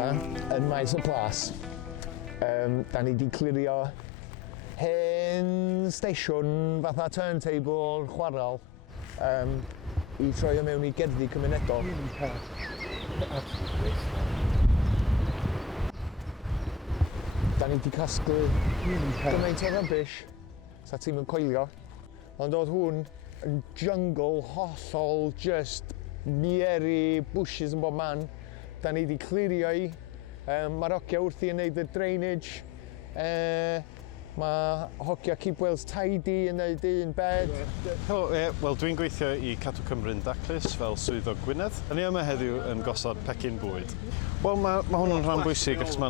yma yn Maes y Plas. Da ni wedi clirio hen stesiwn fatha turntable chwarel i troi o mewn I gerddi cymunedol. Da ni wedi casglu gymaint o rubbish sa ti'n mynd coelio. Ond oedd hwn yn jungle hollol, just mieri, bushes yn bob man. Da ni wedi clirio I, mae'r hogia wrthi yn neud y drainage. Mae hogia keep wells tidy yn neud un bed. Wel, dwi'n gweithio I Cadw Cymru'n daclus fel swyddog Gwynedd. Ni yma heddiw yn gosod pecyn bwyd. Wel, mae hwn yn rhan bwysig, achos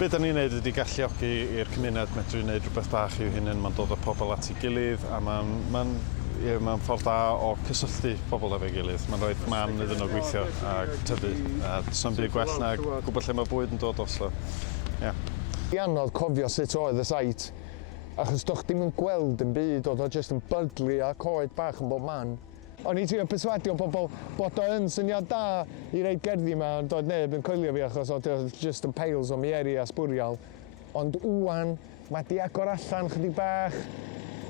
be da ni'n neud ydy galluogi i'r cymuned medru wneud rhywbeth bach i'w hunain. Mae'n dod o pobl at ei gilydd a mae'n ffordd da o cysylltu pobl efo'i gilydd. Mae'n rhoi man iddyn nhw gweithio a tyfu. A do'n byd gwell na gwybod lle mae bwyd yn dod os. I anodd cofio sut oedd y site, achos doch ddim yn gweld yn byd, oedd o jyst yn bydlu a coed bach yn bob man. O'n I trio perswadio pobl bod o yn syniad da I reid gerddi yma, ond doedd neb yn coelio fi achos oedd o just yn peils o mieri a sbwriel. Ond wwan, mae di agor allan chydig bach,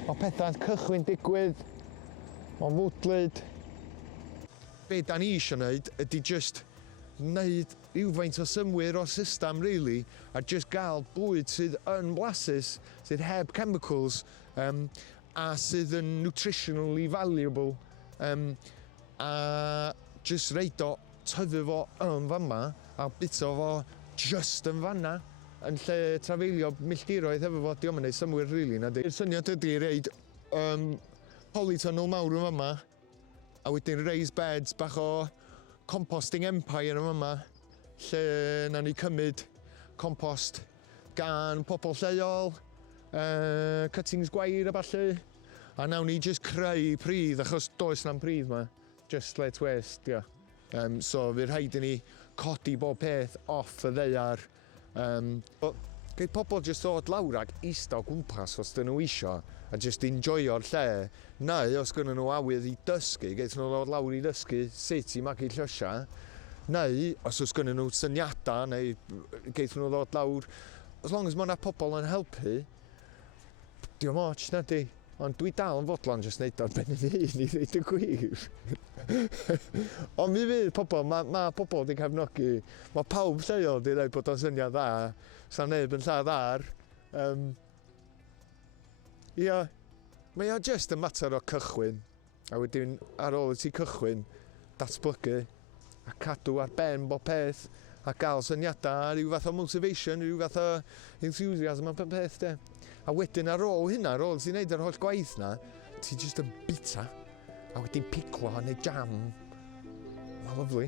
o pethau'n cychwyn digwydd, o'n fwdlyd. Be da ni eisiau wneud ydy just wneud rhywfaint o symwyr o'r system, really, a just gael bwyd sydd yn blasus, sydd heb chemicals, a sydd yn nutritionally valuable. A just reid o tyfu fo yn fama a bita fo just yn fanna yn lle trafeilio milltiroedd efo fo. Diolch yn gwneud symwyr rili na di. Yr syniad ydy reid polytunnel mawr yn fama a wedyn raised beds bach o composting empire yn fama lle na ni cymryd compost gan pobl lleol, cuttings gwair a ballu. A nawn ni just creu pridd, achos does na'n pridd ma, just let waste, yeah. So fydd rhaid I ni codi bob peth off y ddaear. Geith pobl just ddod lawr ag eista o gwmpas os dyn nhw isio, a just enjoyo'r lle. Neu os gynnu nhw awydd I dysgu, geith nhw ddod lawr I dysgu sut I magu llysia. Neu os gynnu nhw syniadau, neu geith nhw ddod lawr. As long as mae yna pobl yn helpu, diolch moch na di. Ond dwi dal yn fodlon jyst wneud o'r ben yn hun I ddweud y gwir. Ond mi fydd pobl, mae pobl wedi cefnogi, mae pawb lleol wedi dweud bod o'n syniad dda, sa'n neb yn lladd ar. Ia, mae o just yn mater o cychwyn, a wedyn ar ôl I ti cychwyn, datblygu, a cadw ar ben bob peth, a gael syniadau, rhyw fath o motivation, rhyw fath o enthusiasm am peth de. A wedyn ar ôl hynna, ar ôl ti'n neud yr holl gwaith na, ti jyst yn bita, a wedyn piclo a neud jam. Mae'n lyflu.